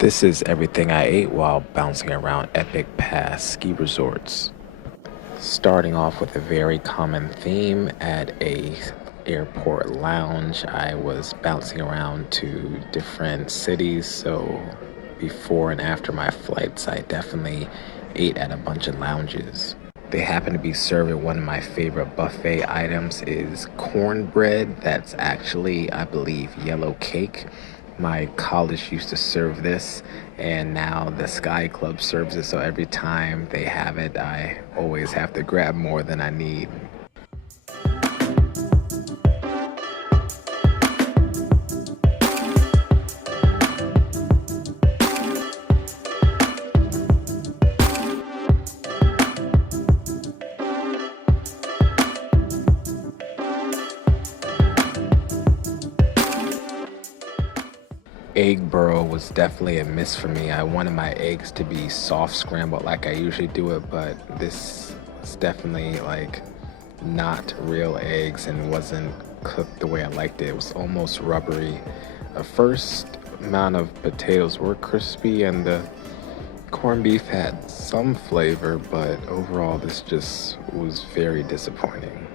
This is everything I ate while bouncing around Epic Pass ski resorts. Starting off with a very common theme at a airport lounge, I was bouncing around to different cities, so before and after my flights, I definitely ate at a bunch of lounges. They happen to be serving one of my favorite buffet items is cornbread. That's actually, I believe, yellow cake. My college used to serve this, and now the Sky Club serves it. So every time they have it, I always have to grab more than I need. Egg burrow was definitely a miss for me. I wanted my eggs to be soft scrambled like I usually do it, but this was definitely like not real eggs and wasn't cooked the way I liked it. It was almost rubbery. The first amount of potatoes were crispy and the corned beef had some flavor, but overall this just was very disappointing.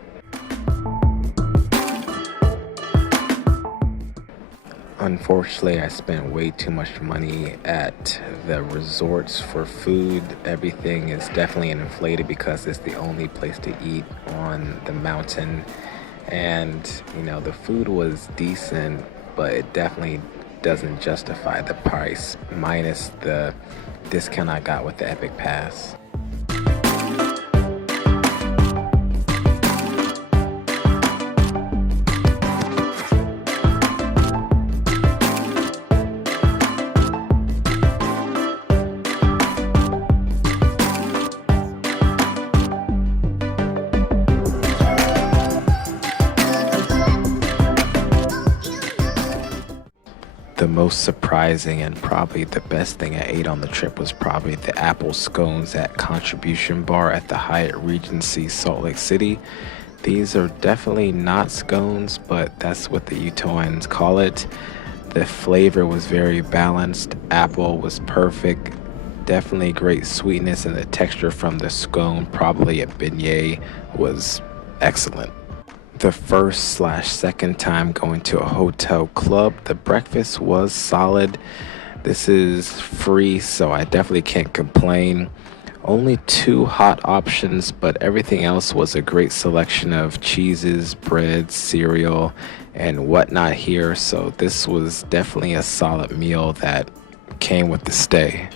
Unfortunately, I spent way too much money at the resorts for food. Everything is definitely inflated because it's the only place to eat on the mountain. And, the food was decent, but it definitely doesn't justify the price, minus the discount I got with the Epic Pass. The most surprising and probably the best thing I ate on the trip was probably the apple scones at Contribution Bar at the Hyatt Regency Salt Lake City. These are definitely not scones, but that's what the Utahns call it. The flavor was very balanced. Apple was perfect. Definitely great sweetness, and the texture from the scone, probably a beignet, was excellent. The first/second time going to a hotel club, the breakfast was solid. This is free, so I definitely can't complain. Only 2 hot options, but everything else was a great selection of cheeses, breads, cereal, and whatnot here. So this was definitely a solid meal that came with the stay.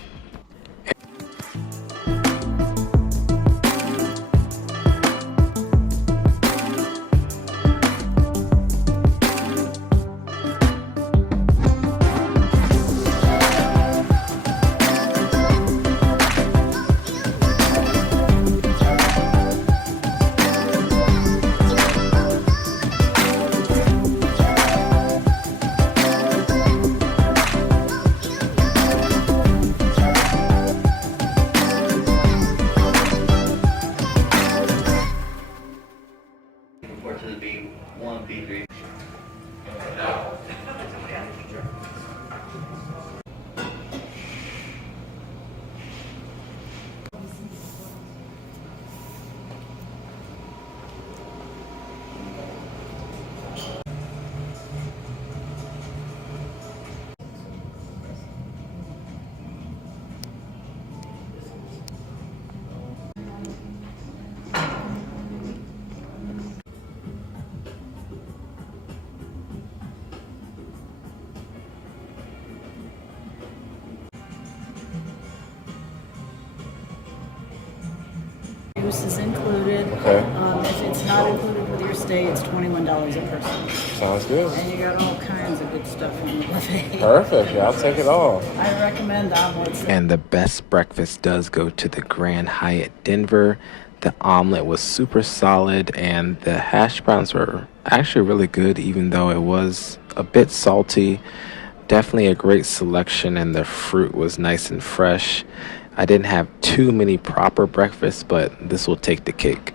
Unfortunately, B1, B3. Juice is included. Okay. If it's not included with your stay, it's $21 a person. Sounds good. And you got all kinds of good stuff on the buffet. Perfect. Yeah, I'll take it all. I recommend omelets. And the best breakfast does go to the Grand Hyatt Denver. The omelet was super solid, and the hash browns were actually really good, even though it was a bit salty. Definitely a great selection, and the fruit was nice and fresh. I didn't have too many proper breakfasts, but this will take the cake.